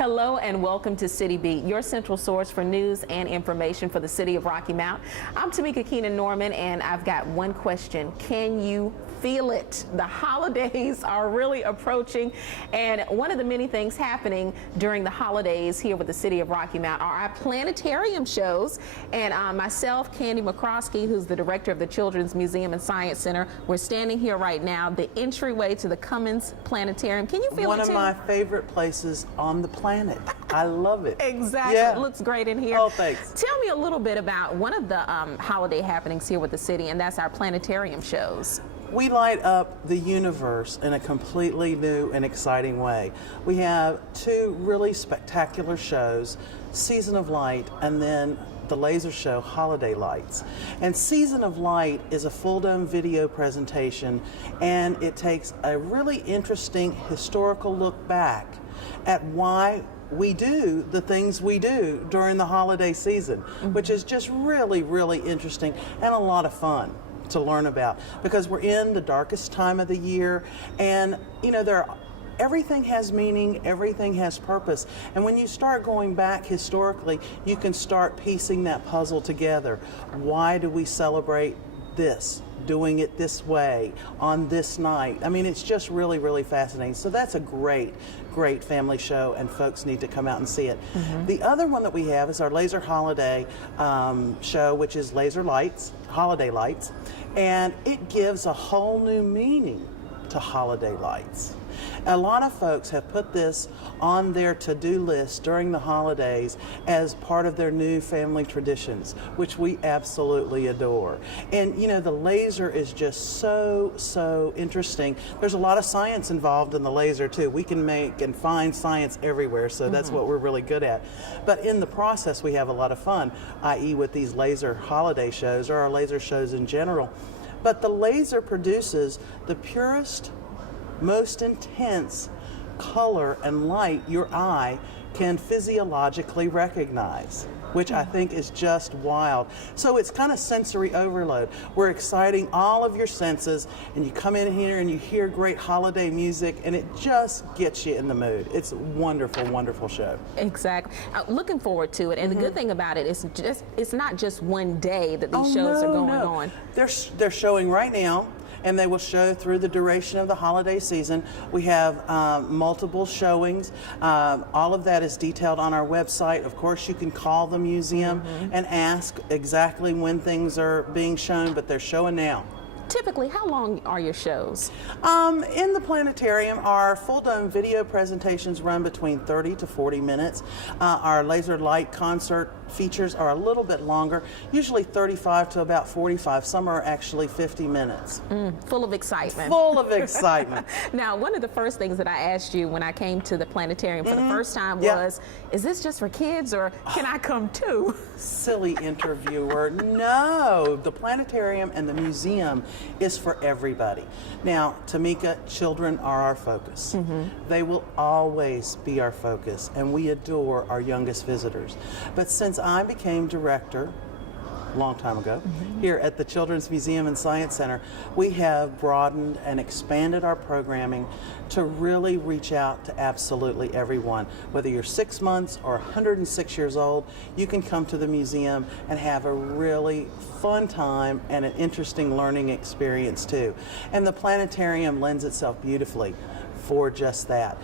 Hello and welcome to City Beat, your central source for news and information for the city of Rocky Mount. I'm Tameka Kenan-Norman and I've got one question. Can you feel it? The holidays are really approaching, and one of the many things happening during the holidays here with the city of Rocky Mount are our planetarium shows. And myself, McCroskey, who's the director of the Children's Museum and Science Center, we're standing here right now, the entryway to the Cummins Planetarium. Can you feel it too? One of my favorite places on the planet. I love it. Exactly. Yeah. It looks great in here. Oh, thanks. Tell me a little bit about one of the holiday happenings here with the city, and that's our planetarium shows. We light up the universe in a completely new and exciting way. We have two really spectacular shows, Season of Light and then the laser show Holiday Lights. And Season of Light is a full dome video presentation, and it takes a really interesting historical look back at why we do the things we do during the holiday season, which is just really, really interesting and a lot of fun to learn about, because we're in the darkest time of the year, and you know, everything has meaning, everything has purpose, and when you start going back historically, you can start piecing that puzzle together. Why do we celebrate this, doing it this way on this night? I mean, it's just really, really fascinating. So that's a great family show, and folks need to come out and see it. The other one that we have is our Laser Holiday show, which is Laser Lights, Holiday Lights, and it gives a whole new meaning to holiday lights. A lot of folks have put this on their to-do list during the holidays as part of their new family traditions, which we absolutely adore. And you know, the laser is just so interesting. There's a lot of science involved in the laser too. We can make and find science everywhere, so that's what we're really good at. But in the process, we have a lot of fun, i.e. with these laser holiday shows or our laser shows in general. But the laser produces the purest, most intense color and light your eye can physiologically recognize, which I think is just wild. So it's kind of sensory overload. We're exciting all of your senses, and you come in here and you hear great holiday music, and it just gets you in the mood. It's a wonderful, wonderful show. Exactly. Looking forward to it, and the good thing about it is it's not just one day that these shows are going on. They're showing right now, and they will show through the duration of the holiday season. We have multiple showings. All of that is detailed on our website. Of course, you can call the museum and ask exactly when things are being shown, but they're showing now. Typically, how long are your shows? In the planetarium, our full dome video presentations run between 30 to 40 minutes. Our laser light concert features are a little bit longer, usually 35 to about 45. Some are actually 50 minutes. Full of excitement. Full of excitement. Now, one of the first things that I asked you when I came to the planetarium for the first time was, is this just for kids or can I come too? Silly interviewer. No, the planetarium and the museum is for everybody. Now, Tameka, children are our focus. They will always be our focus, and we adore our youngest visitors. But since I became director a long time ago here at the Children's Museum and Science Center, we have broadened and expanded our programming to really reach out to absolutely everyone. Whether you're 6 months or 106 years old, you can come to the museum and have a really fun time and an interesting learning experience too. And the planetarium lends itself beautifully for just that.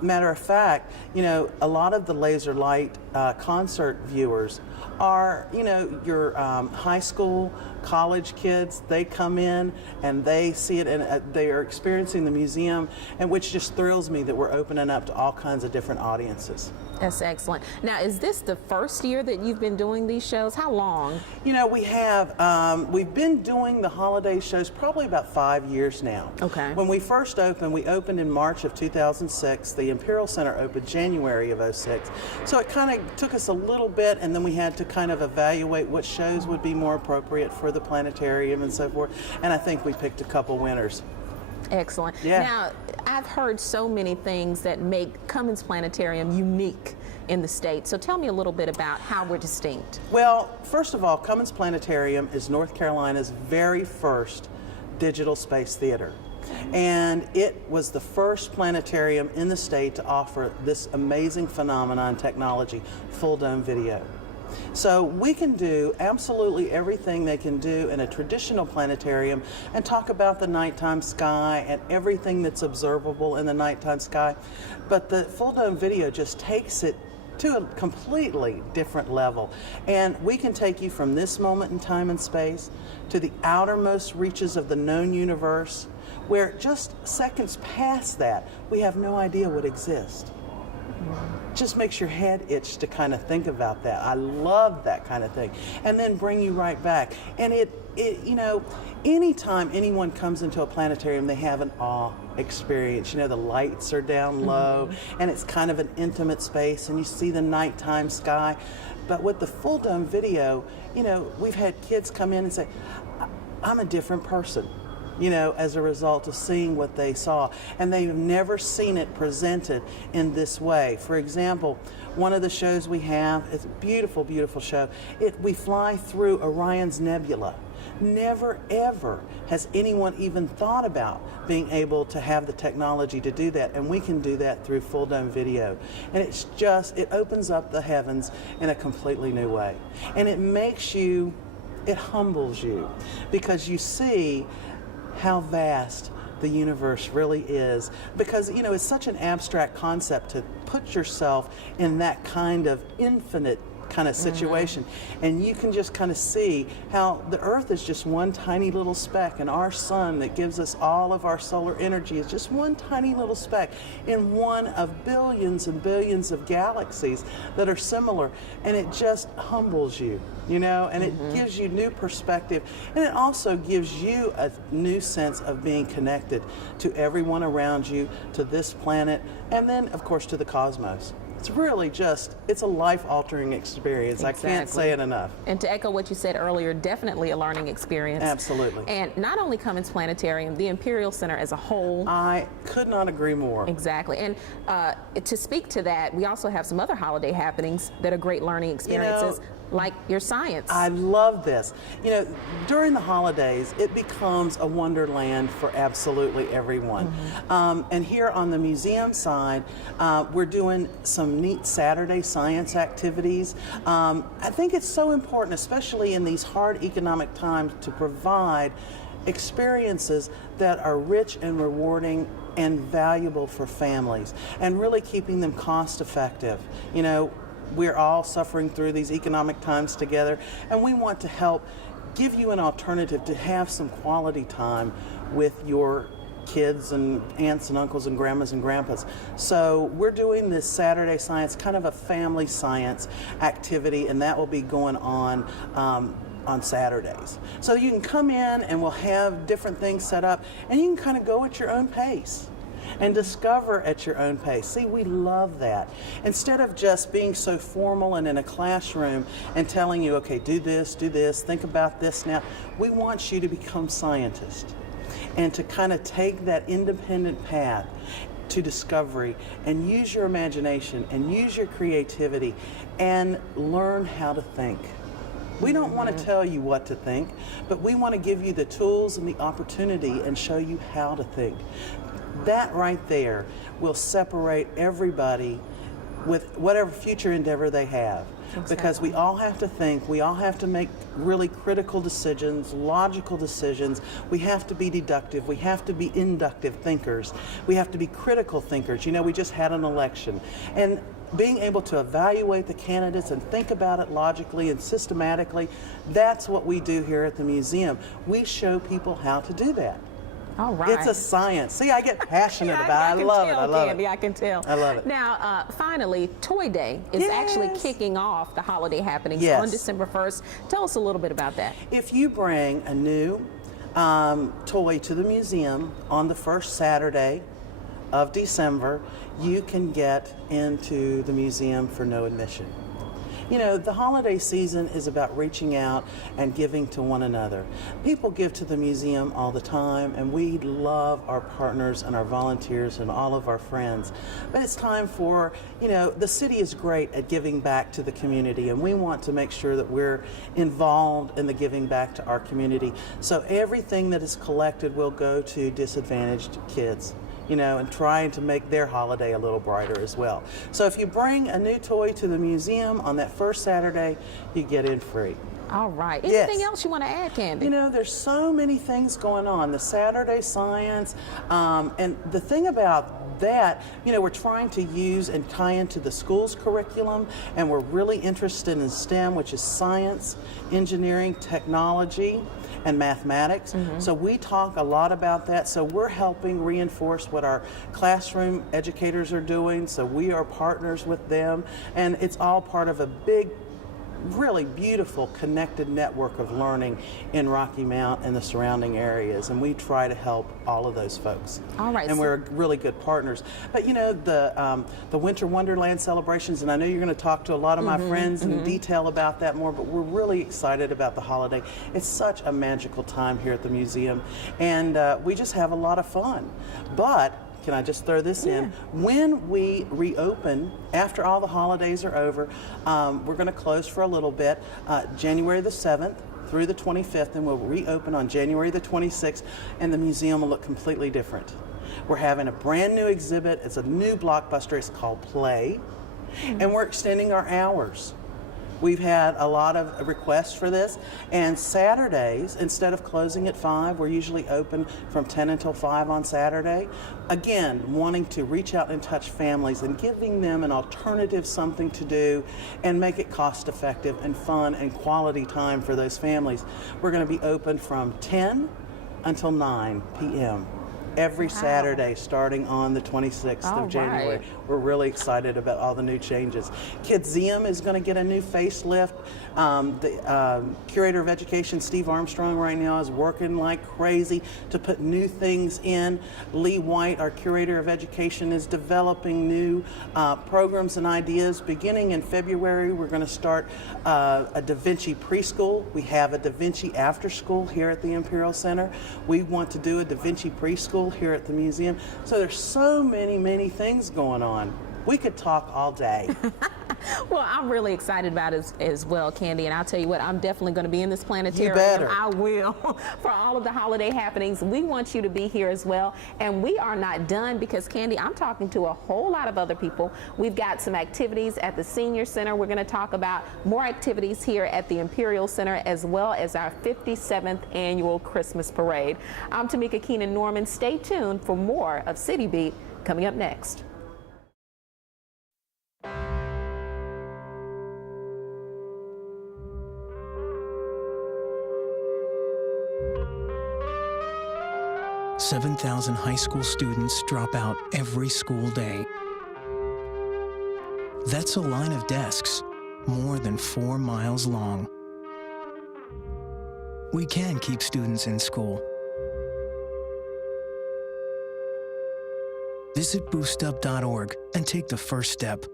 Matter of fact, you know, a lot of the laser light concert viewers are, you know, your high school, college kids. They come in and they see it, and they are experiencing the museum, and which just thrills me that we're opening up to all kinds of different audiences. That's excellent. Now, is this the first year that you've been doing these shows? How long? You know, we have, we've been doing the holiday shows probably about 5 years now. Okay. When we first opened, we opened in March of 2006. The Imperial Centre opened January of 06. So it kind of took us a little bit, and then we had to kind of evaluate what shows would be more appropriate for the planetarium and so forth. And I think we picked a couple winners. Excellent. Yeah. Now, I've heard so many things that make Cummins Planetarium unique in the state. So tell me a little bit about how we're distinct. Well, first of all, Cummins Planetarium is North Carolina's very first digital space theater. And it was the first planetarium in the state to offer this amazing phenomenon technology, full dome video. So we can do absolutely everything they can do in a traditional planetarium and talk about the nighttime sky and everything that's observable in the nighttime sky. But the full dome video just takes it to a completely different level. And we can take you from this moment in time and space to the outermost reaches of the known universe, where just seconds past that, we have no idea what exists. Just makes your head itch to kind of think about that. I love that kind of thing. And then bring you right back. And it you know, anytime anyone comes into a planetarium, they have an awe experience. You know, the lights are down low, and it's kind of an intimate space, and you see the nighttime sky. But with the full dome video, you know, we've had kids come in and say, I'm a different person, you know, as a result of seeing what they saw. And they've never seen it presented in this way. For example, one of the shows we have is a beautiful, beautiful show. We fly through Orion's Nebula. Never, ever has anyone even thought about being able to have the technology to do that. And we can do that through full dome video. And it's just, it opens up the heavens in a completely new way. And it makes you, it humbles you, because you see how vast the universe really is. Because, you know, it's such an abstract concept to put yourself in that kind of infinite kind of situation. And you can just kind of see how the Earth is just one tiny little speck, and our sun that gives us all of our solar energy is just one tiny little speck in one of billions and billions of galaxies that are similar. And it just humbles you, you know, and it gives you new perspective, and it also gives you a new sense of being connected to everyone around you, to this planet, and then of course to the cosmos. It's really just, it's a life-altering experience. Exactly. I can't say it enough. And to echo what you said earlier, definitely a learning experience. Absolutely. And not only Cummins Planetarium, the Imperial Centre as a whole. I could not agree more. Exactly. And to speak to that, we also have some other holiday happenings that are great learning experiences, You know, like your science. I love this. You know, during the holidays, it becomes a wonderland for absolutely everyone. And here on the museum side, we're doing some neat Saturday science activities. I think it's so important, especially in these hard economic times, to provide experiences that are rich and rewarding and valuable for families, and really keeping them cost effective. You know, we're all suffering through these economic times together, and we want to help give you an alternative to have some quality time with your kids and aunts and uncles and grandmas and grandpas. So we're doing this Saturday science, kind of a family science activity, and that will be going on Saturdays. So you can come in and we'll have different things set up, and you can kind of go at your own pace and discover at your own pace. See, we love that. Instead of just being so formal and in a classroom and telling you, okay, do this, think about this now, we want you to become scientists and to kind of take that independent path to discovery and use your imagination and use your creativity and learn how to think. We don't want to tell you what to think, but we want to give you the tools and the opportunity and show you how to think. That right there will separate everybody with whatever future endeavor they have. Exactly. Because we all have to think, we all have to make really critical decisions, logical decisions. We have to be deductive, we have to be inductive thinkers, we have to be critical thinkers. You know, we just had an election. And being able to evaluate the candidates and think about it logically and systematically, that's what we do here at the museum. We show people how to do that. All right. It's a science. See, I get passionate Yeah, about it. I love it. I love Candy, it. I can tell. I love it. Now, finally, Toy Day is actually kicking off the holiday happenings on December 1st. Tell us a little bit about that. If you bring a new toy to the museum on the first Saturday of December, you can get into the museum for no admission. You know, the holiday season is about reaching out and giving to one another. People give to the museum all the time, and we love our partners and our volunteers and all of our friends. But it's time for, you know, the city is great at giving back to the community, and we want to make sure that we're involved in the giving back to our community. So everything that is collected will go to disadvantaged kids, you know, and trying to make their holiday a little brighter as well. So if you bring a new toy to the museum on that first Saturday, you get in free. All right. Yes. Anything else you want to add, Candy? You know, there's so many things going on. The Saturday Science, and the thing about that, you know, we're trying to use and tie into the school's curriculum, and we're really interested in STEM, which is science, engineering, technology, and mathematics. So we talk a lot about that. So we're helping reinforce what our classroom educators are doing. So we are partners with them, and it's all part of a big, really beautiful connected network of learning in Rocky Mount and the surrounding areas, and we try to help all of those folks. All right. And we're really good partners. But you know, the Winter Wonderland celebrations, and I know you're going to talk to a lot of my friends in detail about that more, but we're really excited about the holiday. It's such a magical time here at the museum, and we just have a lot of fun. But can I just throw this in? When we reopen, after all the holidays are over, we're going to close for a little bit, January the 7th through the 25th, and we'll reopen on January the 26th, and the museum will look completely different. We're having a brand new exhibit. It's a new blockbuster. It's called Play, and we're extending our hours. We've had a lot of requests for this, and Saturdays, instead of closing at 5, we're usually open from 10 until 5 on Saturday. Again, wanting to reach out and touch families and giving them an alternative, something to do, and make it cost effective and fun and quality time for those families. We're going to be open from 10 until 9 p.m. every Saturday starting on the 26th of January. Right. We're really excited about all the new changes. Kidseum is going to get a new facelift. The curator of education, Steve Armstrong, right now is working like crazy to put new things in. Lee White, our curator of education, is developing new programs and ideas. Beginning in February, we're going to start a Da Vinci preschool. We have a Da Vinci after school here at the Imperial Centre. We want to do a Da Vinci preschool here at the museum. So there's so many things going on. We could talk all day. Well, I'm really excited about it as well, Candy, and I'll tell you what, I'm definitely going to be in this planetarium. You better. I will. For all of the holiday happenings, we want you to be here as well, and we are not done because, Candy, I'm talking to a whole lot of other people. We've got some activities at the Senior Center. We're going to talk about more activities here at the Imperial Center, as well as our 57th annual Christmas parade. I'm Tameka Kenan-Norman. Stay tuned for more of City Beat coming up next. $7,000 high school students drop out every school day. That's a line of desks more than 4 miles long. We can keep students in school. Visit boostup.org and take the first step.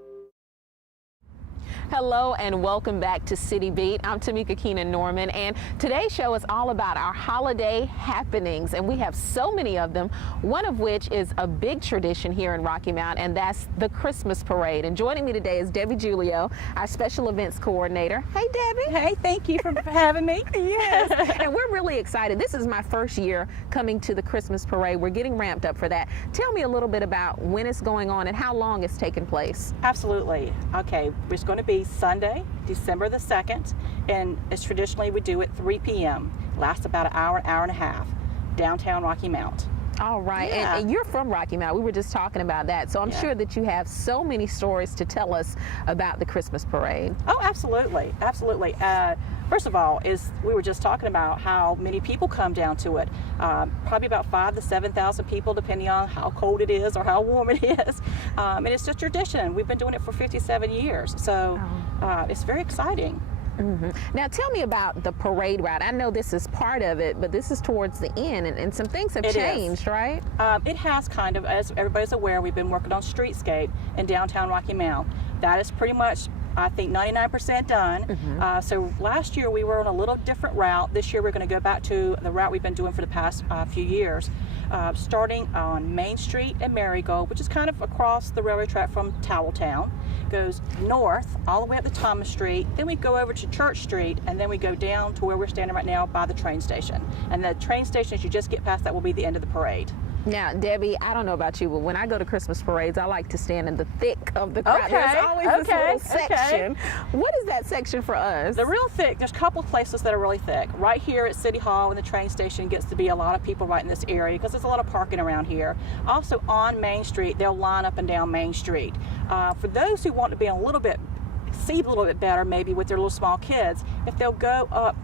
Hello and welcome back to City Beat. I'm Tameka Kenan-Norman, and today's show is all about our holiday happenings, and we have so many of them, one of which is a big tradition here in Rocky Mount, and that's the Christmas parade. And joining me today is Debbie Julio, our special events coordinator. Hey, Debbie. Hey, thank you for having me. Yes, and we're really excited. This is my first year coming to the Christmas parade. We're getting ramped up for that. Tell me a little bit about when it's going on and how long it's taking place. Absolutely. Okay, it's going to be Sunday, December the 2nd, and as traditionally we do at 3 p.m. Lasts about an hour and a half, downtown Rocky Mount. All right, Yeah. and you're from Rocky Mount. We were just talking about that, so I'm sure that you have so many stories to tell us about the Christmas parade. Oh, absolutely, absolutely. First of all, we were just talking about how many people come down to it. Probably about 5,000 to 7,000 people, depending on how cold it is or how warm it is. And it's just tradition. We've been doing it for 57 years, so it's very exciting. Mm-hmm. Now tell me about the parade route. I know this is part of it, but this is towards the end, and some things have changed, right? It has kind of, as everybody's aware, we've been working on streetscape in downtown Rocky Mount. That is pretty much I think 99% done. So last year we were on a little different route. This year we're going to go back to the route we've been doing for the past few years, starting on Main Street and Marigold, which is kind of across the railroad track from Toweltown. Goes north all the way up to Thomas Street, then we go over to Church Street, and then we go down to where we're standing right now by the train station. And the train station, as you just get past that, will be the end of the parade. Now, Debbie, I don't know about you, but when I go to Christmas parades, I like to stand in the thick of the crowd. Okay, There's always this little okay. section. What is that section for us? The real thick, there's a couple of places that are really thick. Right here at City Hall and the train station gets to be a lot of people right in this area because there's a lot of parking around here. Also on Main Street, they'll line up and down Main Street. For those who want to be a little bit better maybe with their little small kids, if they'll go up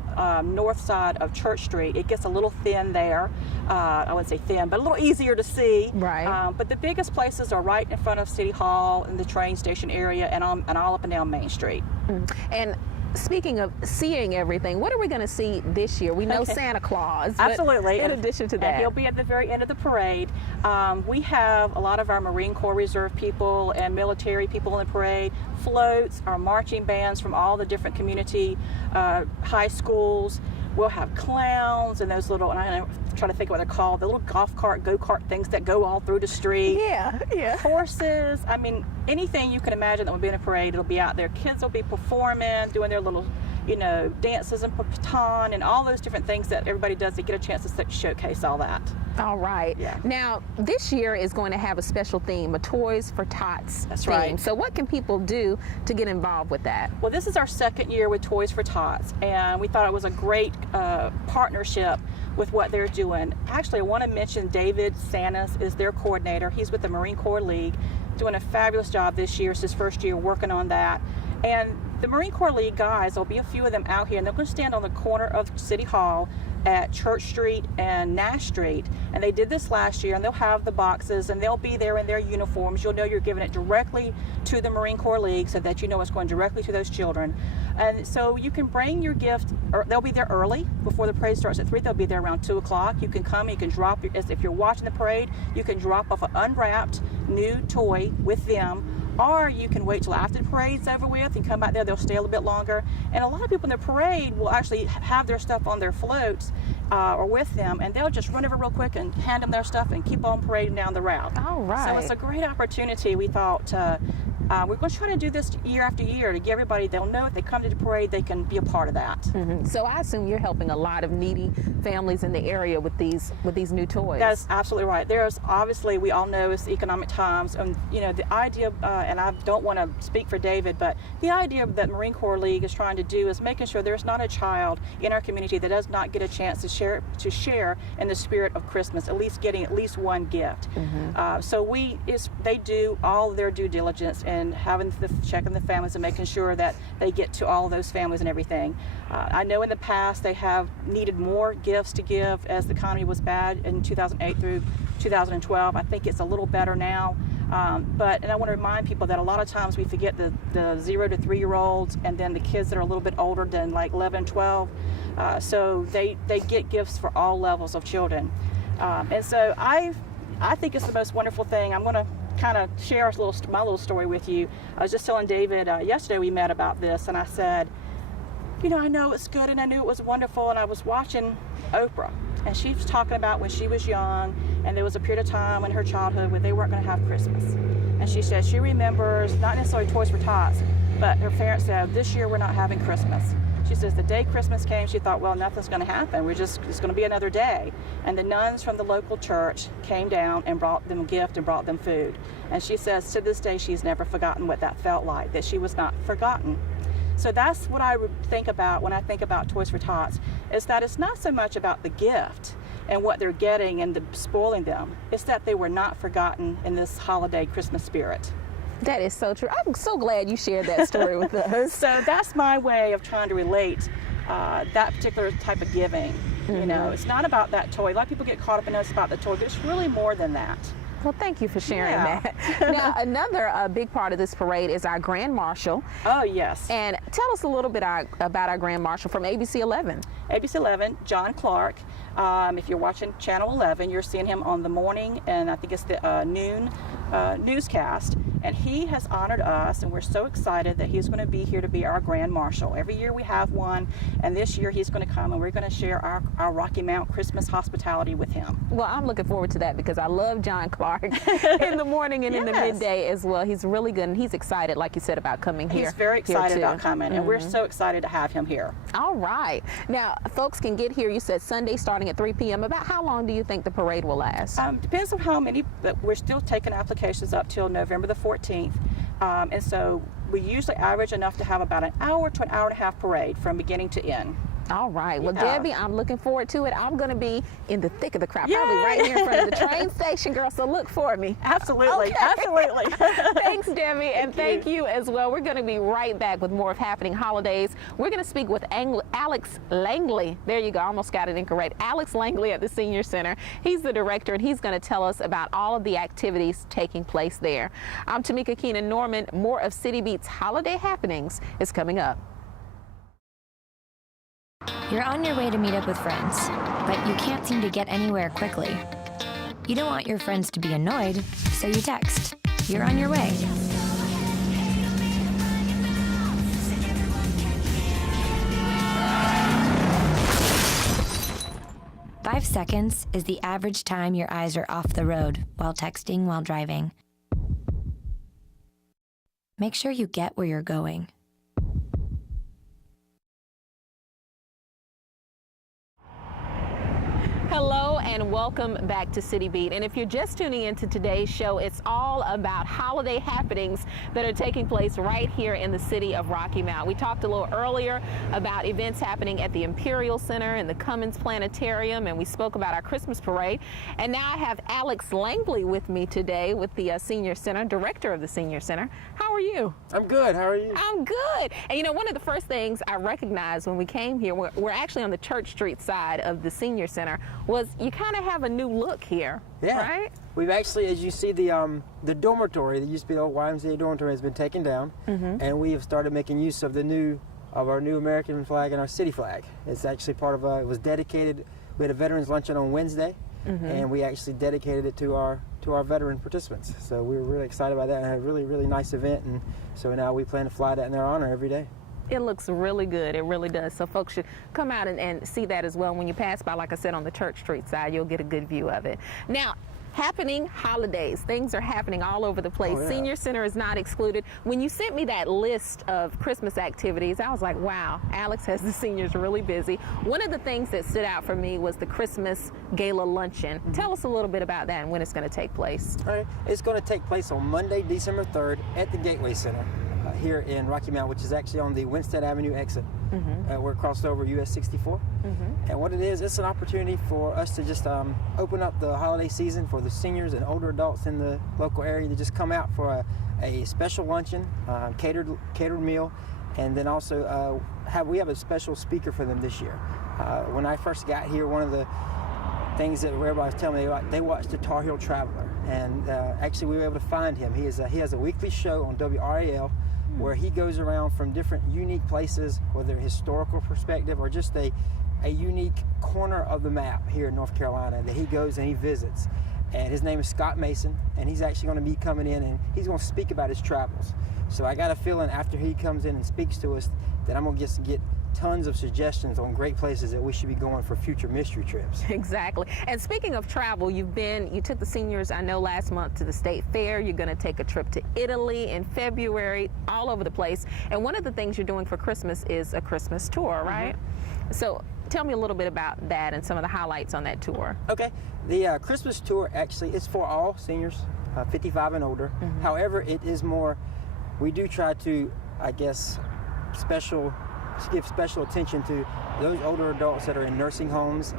north side of Church Street, it gets a little thin there. I wouldn't say thin, but a little easier to see. Right. But the biggest places are right in front of City Hall and the train station area and all up and down Main Street. And speaking of seeing everything, what are we going to see this year? We know Santa Claus. But Absolutely. in addition to that, and he'll be at the very end of the parade. We have a lot of our Marine Corps Reserve people and military people in the parade, floats, our marching bands from all the different community high schools. We'll have clowns and those little, and I'm trying to think what they're called, the little golf cart, go-kart things that go all through the street. Yeah. Horses, I mean, anything you can imagine that would be in a parade, it'll be out there. Kids will be performing, doing their little, dances and baton and all those different things that everybody does to get a chance to showcase all that. All right. Yeah. Now, this year is going to have a special theme, a Toys for Tots That's theme. right. So what can people do to get involved with that? Well, this is our second year with Toys for Tots, and we thought it was a great partnership with what they're doing. Actually, I want to mention David Sanis is their coordinator. He's with the Marine Corps League, doing a fabulous job this year. It's his first year working on that. And the Marine Corps League guys, there'll be a few of them out here, and they're going to stand on the corner of City Hall at Church Street and Nash Street, and they did this last year, and they'll have the boxes and they'll be there in their uniforms. You'll know you're giving it directly to the Marine Corps League so that you know it's going directly to those children. And so you can bring your gift, or they'll be there early before the parade starts at 3. They'll be there around 2 o'clock. You can come, you can drop your, if you're watching the parade, you can drop off an unwrapped new toy with them, or you can wait till after the parade's over with and come back there. They'll stay a little bit longer. And a lot of people in the parade will actually have their stuff on their floats or with them, and they'll just run over real quick and hand them their stuff and keep on parading down the route. All right. So it's a great opportunity. We thought we're going to try to do this year after year to get everybody, they'll know if they come to the parade, they can be a part of that. So I assume you're helping a lot of needy families in the area with these new toys. That's absolutely right. There's obviously, we all know it's economic times, and the idea, and I don't want to speak for David, but the idea that Marine Corps League is trying to do is making sure there's not a child in our community that does not get a chance to share in the spirit of Christmas, at least getting at least one gift. So they do all their due diligence and checking the families and making sure that they get to all those families and everything. I know in the past they have needed more gifts to give as the economy was bad in 2008 through 2012. I think it's a little better now. And I want to remind people that a lot of times we forget the 0 to 3 year olds and then the kids that are a little bit older than like 11 and 12. So they get gifts for all levels of children. And so I think it's the most wonderful thing. I'm going to kind of share my little story with you. I was just telling David yesterday we met about this, and I said, I know it's good and I knew it was wonderful, and I was watching Oprah, and she was talking about when she was young and there was a period of time in her childhood when they weren't going to have Christmas, and she said she remembers not necessarily Toys for Tots, but her parents said, this year we're not having Christmas. She says the day Christmas came, she thought, well, nothing's going to happen. It's going to be another day. And the nuns from the local church came down and brought them a gift and brought them food. And she says to this day, she's never forgotten what that felt like, that she was not forgotten. So that's what I would think about when I think about Toys for Tots, is that it's not so much about the gift and what they're getting and spoiling them. It's that they were not forgotten in this holiday Christmas spirit. That is so true. I'm so glad you shared that story with us. So that's my way of trying to relate that particular type of giving. It's not about that toy. A lot of people get caught up in it's about the toy, but it's really more than that. Well, thank you for sharing that. Now, another big part of this parade is our Grand Marshal. Oh, yes. And tell us a little bit about our Grand Marshal from ABC 11. ABC 11, John Clark. If you're watching Channel 11, you're seeing him on the morning, and I think it's the noon newscast. And he has honored us, and we're so excited that he's going to be here to be our Grand Marshal. Every year we have one, and this year he's going to come and we're going to share our Rocky Mount Christmas hospitality with him. Well, I'm looking forward to that because I love John Clark in the morning and in the midday as well. He's really good, and he's excited, like you said, about coming here. He's very excited about coming, and we're so excited to have him here. All right. Now, folks can get here, you said Sunday starting at 3 p.m. About how long do you think the parade will last? Depends on how many, but we're still taking applications up till November the 14th. And so we usually average enough to have about an hour to an hour and a half parade from beginning to end. All right. Well, Yeah. Debbie, I'm looking forward to it. I'm going to be in the thick of the crowd, Yay! probably right here in front of the train station, girl, so look for me. Absolutely, Okay. absolutely. Thanks, Debbie, and thank you as well. We're going to be right back with more of Happening Holidays. We're going to speak with Alex Langley. There you go, I almost got it incorrect. Alex Langley at the Senior Center. He's the director, and he's going to tell us about all of the activities taking place there. I'm Tameka Kenan-Norman. More of City Beat's holiday happenings is coming up. You're on your way to meet up with friends, but you can't seem to get anywhere quickly. You don't want your friends to be annoyed, so you text. You're on your way. Five seconds is the average time your eyes are off the road while texting while driving. Make sure you get where you're going. Hello and welcome back to City Beat. And if you're just tuning into today's show, it's all about holiday happenings that are taking place right here in the city of Rocky Mount. We talked a little earlier about events happening at the Imperial Centre and the Cummins Planetarium, and we spoke about our Christmas parade. And now I have Alex Langley with me today with the Senior Center, director of the Senior Center. How are you? I'm good. How are you? I'm good. And you know, one of the first things I recognized when we came here, we're actually on the Church Street side of the Senior Center, was you kind of have a new look here, Yeah. right? We've actually, as you see, the dormitory that used to be the old YMCA dormitory has been taken down, and we have started making use of our new American flag and our city flag. It's actually part of it was dedicated. We had a veterans luncheon on Wednesday, and we actually dedicated it to our veteran participants. So we were really excited about that and had a really, really nice event, and so now we plan to fly that in their honor every day. It looks really good. It really does. So folks should come out and see that as well. When you pass by, like I said, on the Church Street side, you'll get a good view of it. Now, happening holidays. Things are happening all over the place. Oh, yeah. Senior Center is not excluded. When you sent me that list of Christmas activities, I was like, wow, Alex has the seniors really busy. One of the things that stood out for me was the Christmas Gala Luncheon. Tell us a little bit about that and when it's going to take place. All right. It's going to take place on Monday, December 3rd at the Gateway Center here in Rocky Mount, which is actually on the Winstead Avenue exit. We're crossed over US 64. And what it is, it's an opportunity for us to just open up the holiday season for the seniors and older adults in the local area to just come out for a special luncheon, catered meal, and then also we have a special speaker for them this year. When I first got here, one of the things that everybody was telling me, they watched the Tar Heel Traveler, and actually we were able to find him. He has a weekly show on WRAL where he goes around from different unique places, whether historical perspective or just a unique corner of the map here in North Carolina that he goes and he visits. And his name is Scott Mason, and he's actually going to be coming in and he's going to speak about his travels. So I got a feeling after he comes in and speaks to us that I'm going to get tons of suggestions on great places that we should be going for future mystery trips. Exactly. And speaking of travel, you took the seniors, I know, last month to the State Fair. You're going to take a trip to Italy in February, all over the place. And one of the things you're doing for Christmas is a Christmas tour, right? So tell me a little bit about that and some of the highlights on that tour. Okay. The Christmas tour actually is for all seniors, 55 and older. However, it is more, we do try to, I guess, give special attention to those older adults that are in nursing homes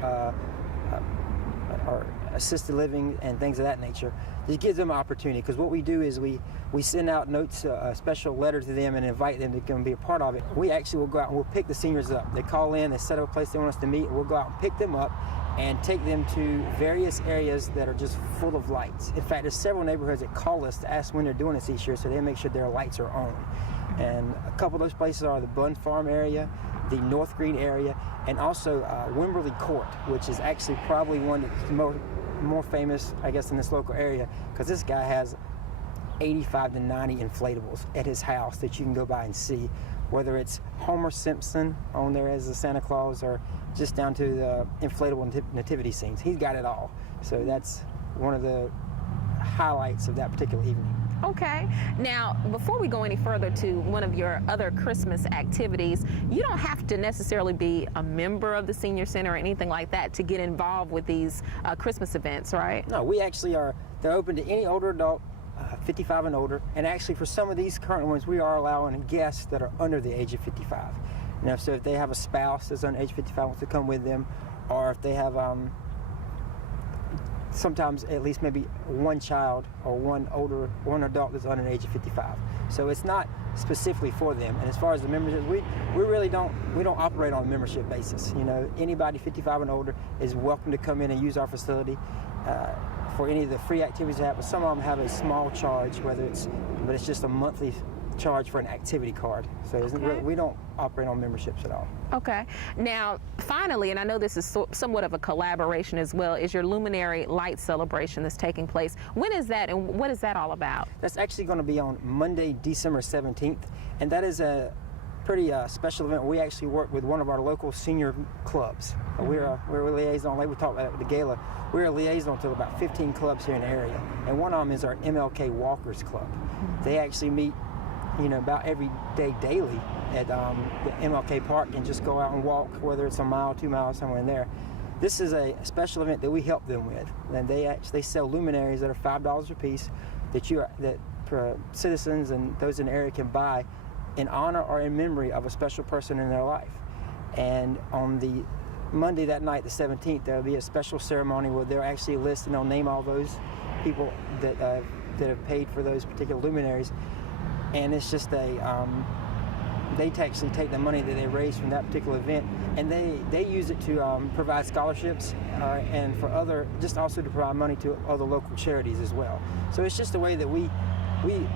or assisted living and things of that nature. It gives them an opportunity, because what we do is we send out notes, a special letter to them and invite them to come be a part of it. We actually will go out and we'll pick the seniors up. They call in, they set up a place they want us to meet, we'll go out and pick them up and take them to various areas that are just full of lights. In fact, there's several neighborhoods that call us to ask when they're doing this each year, so they make sure their lights are on. And a couple of those places are the Bun Farm area, the North Green area, and also Wimberley Court, which is actually probably one that's more famous, I guess, in this local area, because this guy has 85 to 90 inflatables at his house that you can go by and see, whether it's Homer Simpson on there as the Santa Claus or just down to the inflatable nativity scenes. He's got it all. So that's one of the highlights of that particular evening. Okay. Now, before we go any further to one of your other Christmas activities, you don't have to necessarily be a member of the Senior Center or anything like that to get involved with these Christmas events, right? No, we actually are. They're open to any older adult, 55 and older, and actually for some of these current ones, we are allowing guests that are under the age of 55. You know, so if they have a spouse that's under age 55 wants to come with them, or if they have sometimes at least maybe one child or one adult that's under the age of 55. So it's not specifically for them. And as far as the membership, we really don't operate on a membership basis. You know, anybody 55 and older is welcome to come in and use our facility for any of the free activities they have. But some of them have a small charge, but it's just a monthly charge for an activity card. So we don't operate on memberships at all. Okay. Now, finally, and I know this is somewhat of a collaboration as well, is your Luminary Light Celebration that's taking place. When is that, and what is that all about? That's actually going to be on Monday, December 17th, and that is a pretty special event. We actually work with one of our local senior clubs. We're a liaison, like we talked about at the gala, we're a liaison to about 15 clubs here in the area, and one of them is our MLK Walkers Club. They actually meet, you know, about every day daily at the MLK Park and just go out and walk, whether it's a mile, 2 miles, somewhere in there. This is a special event that we help them with, and they sell luminaries that are $5 a piece that citizens and those in the area can buy in honor or in memory of a special person in their life. And on the Monday that night, the 17th, there'll be a special ceremony where they'll actually list and they'll name all those people that have paid for those particular luminaries. And it's just they actually take the money that they raise from that particular event, and they use it to provide scholarships and just also to provide money to other local charities as well. So it's just a way that we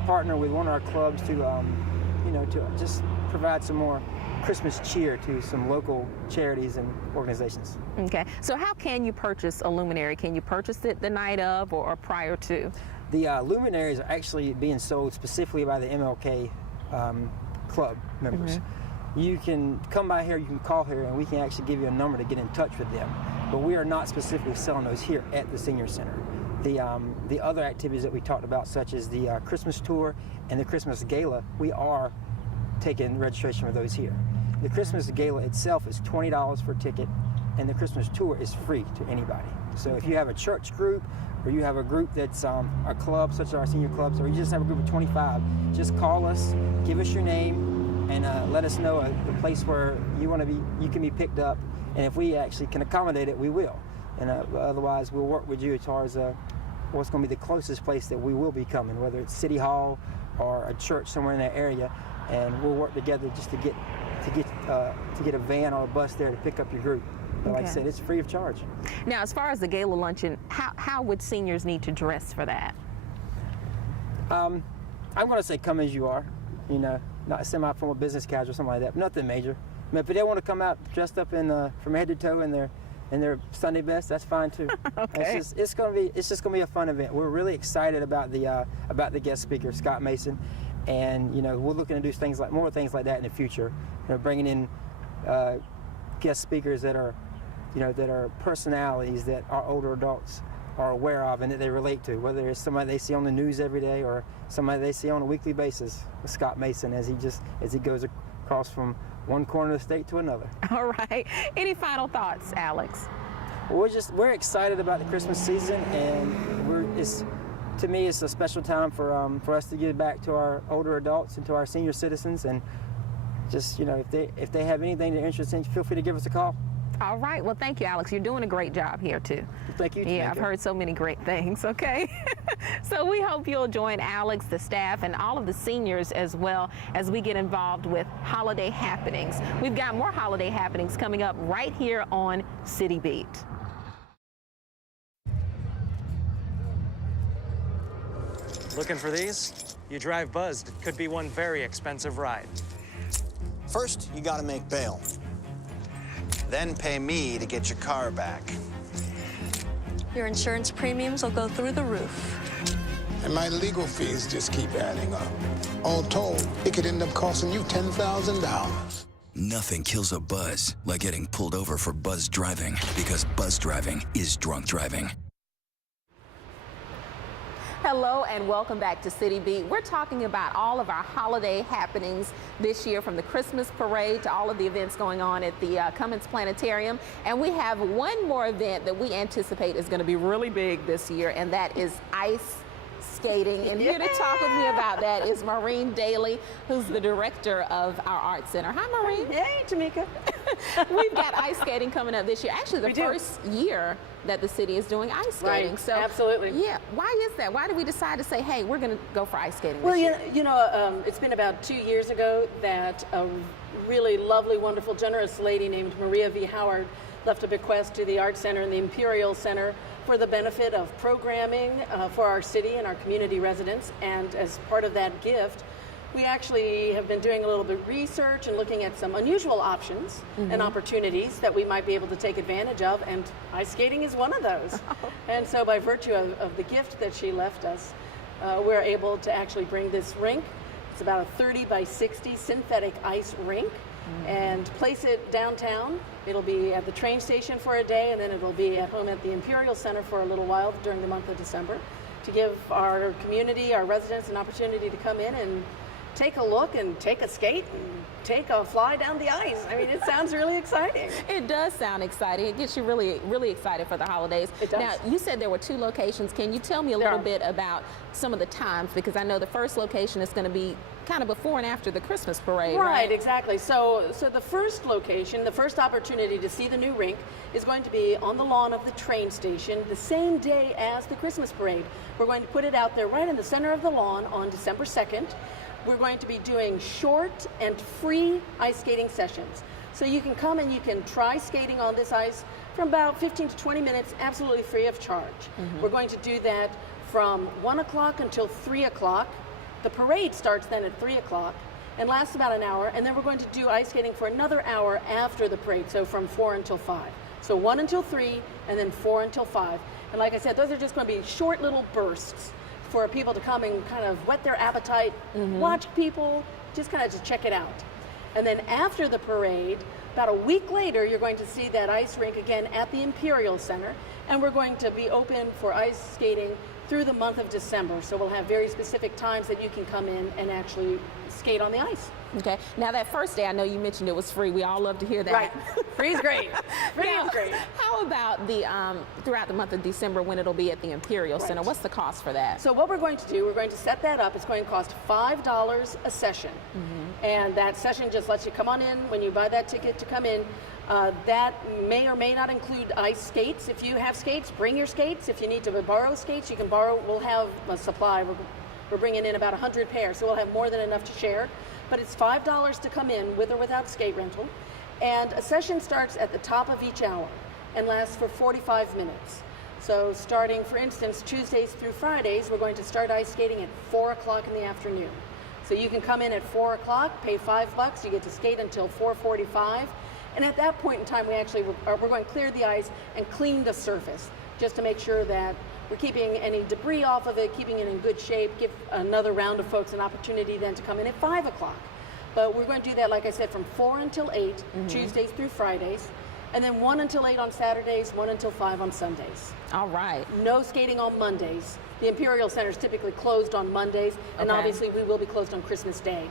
partner with one of our clubs to to just provide some more Christmas cheer to some local charities and organizations. Okay. So how can you purchase a luminary? Can you purchase it the night of or prior to? The luminaries are actually being sold specifically by the MLK club members. You can come by here, you can call here, and we can actually give you a number to get in touch with them. But we are not specifically selling those here at the Senior Center. The other activities that we talked about, such as the Christmas tour and the Christmas gala, we are taking registration for those here. The Christmas gala itself is $20 for a ticket, and the Christmas tour is free to anybody. So if you have a church group, or you have a group that's a club, such as our senior clubs, or you just have a group of 25, just call us, give us your name, and let us know the place where you can be picked up. And if we actually can accommodate it, we will. And otherwise, we'll work with you as far as what's going to be the closest place that we will be coming, whether it's City Hall or a church somewhere in that area, and we'll work together just to get a van or a bus there to pick up your group. But like I said, it's free of charge. Now, as far as the gala luncheon, how would seniors need to dress for that? I'm going to say come as you are, you know, not semi-formal, business casual, something like that, but nothing major. I mean, if they want to come out dressed up from head to toe in their Sunday best, that's fine too. Okay. It's just going to be a fun event. We're really excited about the guest speaker, Scott Mason, and you know, we're looking to do more things like that in the future. You know, bringing in guest speakers that are personalities that our older adults are aware of and that they relate to, whether it's somebody they see on the news every day or somebody they see on a weekly basis with Scott Mason as he goes across from one corner of the state to another. All right. Any final thoughts, Alex? We're excited about the Christmas season, and to me it's a special time for us to give back to our older adults and to our senior citizens, and just, you know, if they have anything they're interested in, feel free to give us a call. All right. Well, thank you, Alex. You're doing a great job here, too. Thank you. Yeah, I've heard so many great things, okay? So we hope you'll join Alex, the staff, and all of the seniors as well as we get involved with holiday happenings. We've got more holiday happenings coming up right here on City Beat. Looking for these? You drive buzzed. It could be one very expensive ride. First, you gotta make bail. Then pay me to get your car back. Your insurance premiums will go through the roof. and my legal fees just keep adding up. All told, it could end up costing you $10,000. Nothing kills a buzz like getting pulled over for buzz driving, because buzz driving is drunk driving. Hello and welcome back to City Beat. We're talking about all of our holiday happenings this year, from the Christmas parade to all of the events going on at the Cummins Planetarium. And we have one more event that we anticipate is going to be really big this year, and that is ice skating. And here to talk with me about that is Maureen Daly, who's the director of our Art Center. Hi, Maureen. Hey, Tameka. We've got ice skating coming up this year. Actually, the first year that the city is doing ice skating. Right, so absolutely. Yeah, why is that? Why did we decide to say, hey, we're going to go for ice skating Well, this year? you know, it's been about 2 years ago that a really lovely, wonderful, generous lady named Maria V. Howard left a bequest to the Art Center and the Imperial Centre for the benefit of programming for our city and our community residents. And as part of that gift, we actually have been doing a little bit of research and looking at some unusual options and opportunities that we might be able to take advantage of, and ice skating is one of those. And so by virtue of the gift that she left us, we're able to actually bring this rink. It's about a 30 by 60 synthetic ice rink, and place it downtown. It'll be at the train station for a day, and then it'll be at home at the Imperial Centre for a little while during the month of December, to give our community, our residents, an opportunity to come in and take a look and take a skate and take a fly down the ice. I mean, it sounds really exciting. It does sound exciting. It gets you really, really excited for the holidays. It does. Now, you said there were 2 locations. Can you tell me a little bit about some of the times? Because I know the first location is going to be kind of before and after the Christmas parade, right? Right, exactly. So the first location, the first opportunity to see the new rink is going to be on the lawn of the train station the same day as the Christmas parade. We're going to put it out there right in the center of the lawn on December 2nd. We're going to be doing short and free ice skating sessions. So you can come and you can try skating on this ice from about 15 to 20 minutes, absolutely free of charge. We're going to do that from 1 o'clock until 3 o'clock. The parade starts then at 3 o'clock and lasts about an hour, and then we're going to do ice skating for another hour after the parade, so from 4 until 5. So 1 until 3, and then 4 until 5. And like I said, those are just going to be short little bursts for people to come and kind of whet their appetite, watch people, just kind of to check it out. And then after the parade, about a week later, you're going to see that ice rink again at the Imperial Centre, and we're going to be open for ice skating through the month of December. So we'll have very specific times that you can come in and actually skate on the ice. Okay. Now that first day, I know you mentioned it was free. We all love to hear that. Right. Free is great. Free is great. How about the throughout the month of December when it'll be at the Imperial Centre? What's the cost for that? So what we're going to do, we're going to set that up. It's going to cost $5 a session. And that session just lets you come on in. When you buy that ticket to come in, that may or may not include ice skates. If you have skates, bring your skates. If you need to borrow skates, you can borrow. We'll have a supply. We're bringing in about 100 pairs, so we'll have more than enough to share. But it's $5 to come in with or without skate rental. And a session starts at the top of each hour and lasts for 45 minutes. So starting, for instance, Tuesdays through Fridays, we're going to start ice skating at 4 o'clock in the afternoon. So you can come in at 4 o'clock, pay $5, you get to skate until 4:45. And at that point in time, we're going to clear the ice and clean the surface, just to make sure that we're keeping any debris off of it, keeping it in good shape, give another round of folks an opportunity then to come in at 5 o'clock. But we're going to do that, like I said, from 4 until 8, Tuesdays through Fridays, and then 1 until 8 on Saturdays, 1 until 5 on Sundays. All right. No skating on Mondays. The Imperial Centre is typically closed on Mondays, and obviously we will be closed on Christmas Day.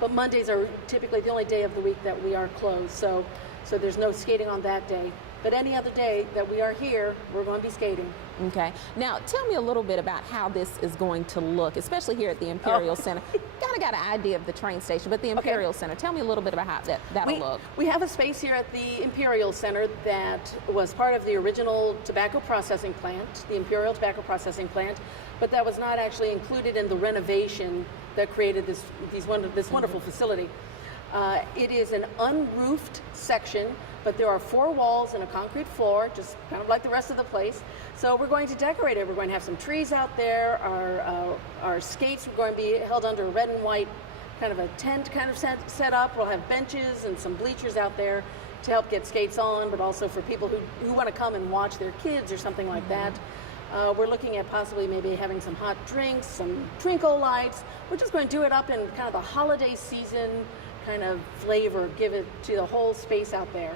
But Mondays are typically the only day of the week that we are closed, so there's no skating on that day. But any other day that we are here, we're going to be skating. Okay. Now, tell me a little bit about how this is going to look, especially here at the Imperial Centre. Kind of got an idea of the train station, but the Imperial Centre, tell me a little bit about how that'll look. We have a space here at the Imperial Centre that was part of the original tobacco processing plant, the Imperial Tobacco Processing Plant, but that was not actually included in the renovation that created this wonderful facility. It is an unroofed section, but there are 4 walls and a concrete floor, just kind of like the rest of the place. So we're going to decorate it. We're going to have some trees out there. Our skates are going to be held under a red and white kind of a tent kind of set up. We'll have benches and some bleachers out there to help get skates on, but also for people who want to come and watch their kids or something like that. We're looking at possibly maybe having some hot drinks, some twinkle lights. We're just going to do it up in kind of the holiday season kind of flavor, give it to the whole space out there.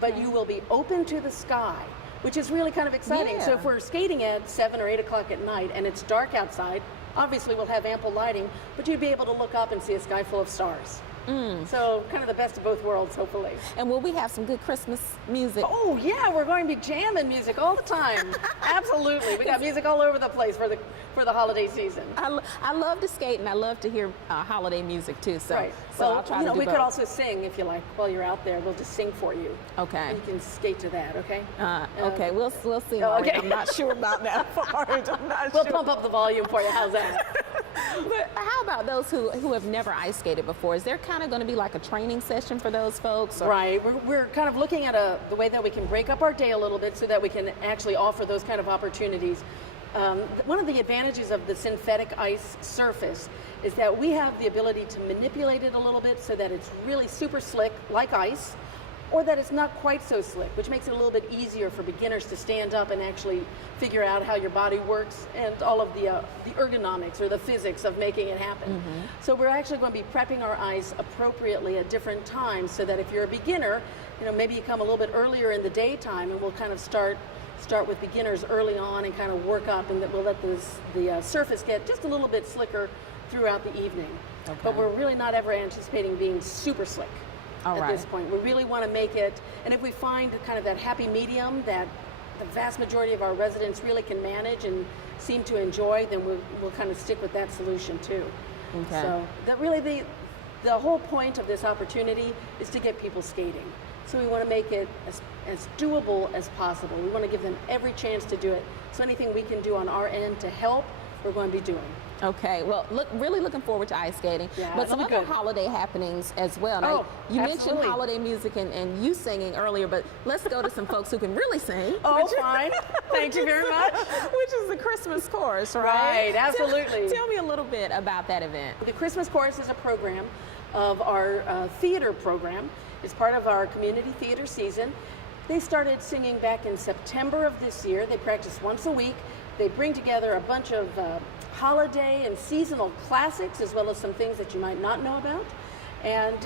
But you will be open to the sky, which is really kind of exciting. Yeah. So if we're skating at 7 or 8 o'clock at night and it's dark outside, obviously we'll have ample lighting, but you'd be able to look up and see a sky full of stars. So kind of the best of both worlds, hopefully. And will we have some good Christmas music? Oh yeah, we're going to be jamming music all the time. Absolutely, we got music all over the place for the holiday season. I love to skate and I love to hear holiday music too. So, Right. so Well, I'll try to do we both. could also sing if you like while you're out there. We'll just sing for you. Okay. And you can skate to that. Okay. Okay, we'll see. Oh, Maureen. okay. I'm not sure about that part. I'm not We'll sure. pump up the volume for you. How's that? But how about those who have never ice skated before? Is there kind of going to be like a training session for those folks? Or? Right. We're kind of looking at the way that we can break up our day a little bit so that we can actually offer those kind of opportunities. One of the advantages of the synthetic ice surface is that we have the ability to manipulate it a little bit so that it's really super slick, like ice, or that it's not quite so slick, which makes it a little bit easier for beginners to stand up and actually figure out how your body works and all of the ergonomics or the physics of making it happen. So we're actually going to be prepping our ice appropriately at different times so that if you're a beginner, maybe you come a little bit earlier in the daytime and we'll kind of start with beginners early on and kind of work up, and that we'll let the surface get just a little bit slicker throughout the evening. Okay. But we're really not ever anticipating being super slick. All at right. this point. We really want to make it, and if we find kind of that happy medium that the vast majority of our residents really can manage and seem to enjoy, then we'll kind of stick with that solution too. Okay. So that really the whole point of this opportunity is to get people skating. So we want to make it as doable as possible. We want to give them every chance to do it. So anything we can do on our end to help, we're going to be doing. Okay, well, really looking forward to ice skating. Yeah, but some it'll be other good. holiday happenings as well. Now, Oh, you absolutely. mentioned holiday music and you singing earlier, but let's go to some folks who can really sing. Oh, which is- fine. Thank you very much. Which is the Christmas chorus, right? Right, absolutely. Tell me a little bit about that event. The Christmas Chorus is a program of our theater program. It's part of our community theater season. They started singing back in September of this year. They practice once a week. They bring together a bunch of holiday and seasonal classics, as well as some things that you might not know about. And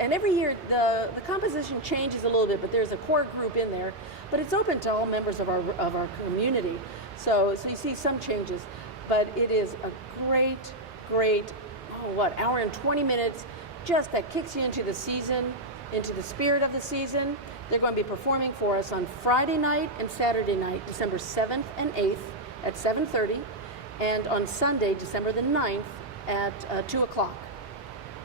every year the composition changes a little bit, but there's a core group in there. But it's open to all members of our community. So you see some changes, but it is a great hour and 20 minutes just that kicks you into the season, into the spirit of the season. They're going to be performing for us on Friday night and Saturday night, December 7th and 8th at 7:30, and on Sunday, December the 9th at 2 o'clock.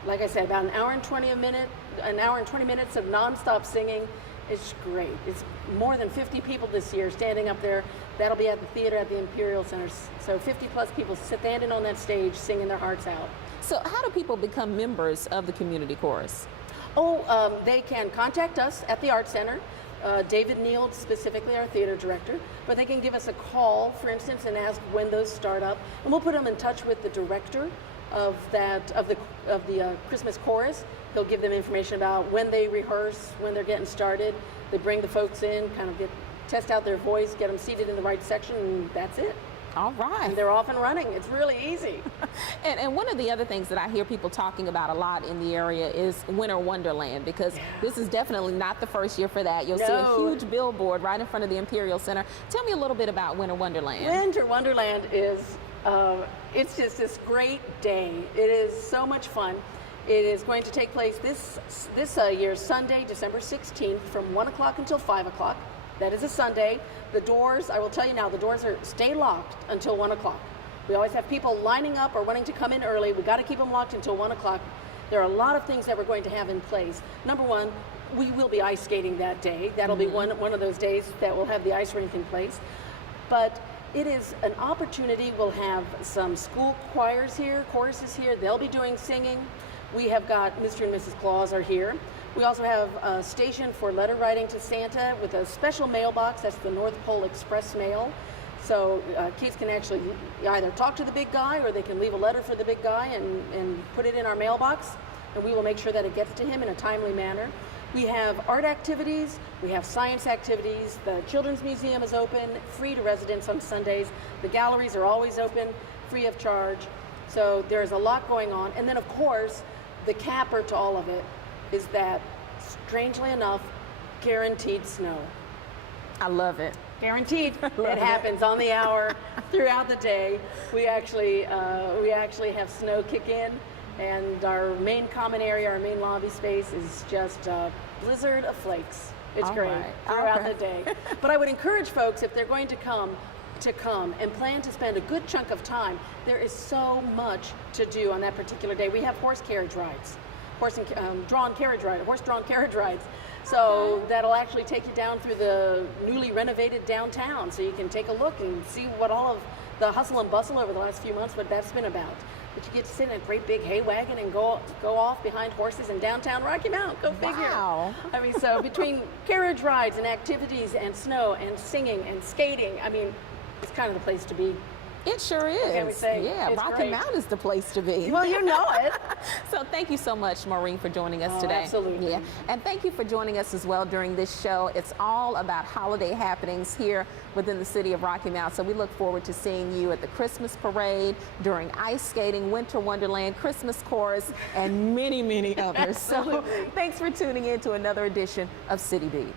Like I said, about an hour and 20 minutes of nonstop singing. It's great. It's more than 50 people this year standing up there. That'll be at the theater at the Imperial Centre. So 50 plus people standing on that stage singing their hearts out. So how do people become members of the community chorus? They can contact us at the Art Center. David Neal, specifically our theater director, but they can give us a call, for instance, and ask when those start up, and we'll put them in touch with the director of the Christmas chorus. They'll give them information about when they rehearse, when they're getting started. They bring the folks in, kind of test out their voice, get them seated in the right section, and that's it. All right. And they're off and running. It's really easy. And one of the other things that I hear people talking about a lot in the area is Winter Wonderland, because this is definitely not the first year for that. You'll see a huge billboard right in front of the Imperial Center. Tell me a little bit about Winter Wonderland. Winter Wonderland is, it's just this great day. It is so much fun. It is going to take place this year, Sunday, December 16th, from 1 o'clock until 5 o'clock. That is a Sunday. The doors, I will tell you now, the doors stay locked until 1 o'clock. We always have people lining up or wanting to come in early. We've got to keep them locked until 1 o'clock. There are a lot of things that we're going to have in place. Number one, we will be ice skating that day. That'll be one of those days that we'll have the ice rink in place. But it is an opportunity. We'll have some school choirs here, choruses here. They'll be doing singing. We have got Mr. and Mrs. Claus are here. We also have a station for letter writing to Santa with a special mailbox. That's the North Pole Express Mail. So kids can actually either talk to the big guy or they can leave a letter for the big guy and put it in our mailbox, and we will make sure that it gets to him in a timely manner. We have art activities, we have science activities, the Children's Museum is open, free to residents on Sundays. The galleries are always open, free of charge. So there's a lot going on. And then of course, the capper to all of it is that, strangely enough, guaranteed snow. I love it. Guaranteed. It happens on the hour throughout the day. We actually have snow kick in, and our main common area, our main lobby space is just a blizzard of flakes. It's All great right. throughout Okay. the day. But I would encourage folks, if they're going to come and plan to spend a good chunk of time. There is so much to do on that particular day. We have horse carriage rides, horse-drawn carriage rides. So that'll actually take you down through the newly renovated downtown, so you can take a look and see what all of the hustle and bustle over the last few months, what that's been about. But you get to sit in a great big hay wagon and go off behind horses in downtown Rocky Mount. Go figure. Wow. I mean, so between carriage rides and activities and snow and singing and skating, I mean, it's kind of the place to be. It sure is. Can we say? Yeah, It's Rocky great. Mount is the place to be. Well, you know it. So thank you so much, Maureen, for joining us today. Absolutely. Yeah, and thank you for joining us as well during this show. It's all about holiday happenings here within the city of Rocky Mount. So we look forward to seeing you at the Christmas parade, during ice skating, Winter Wonderland, Christmas chorus, and many, many others. So thanks for tuning in to another edition of City Beat.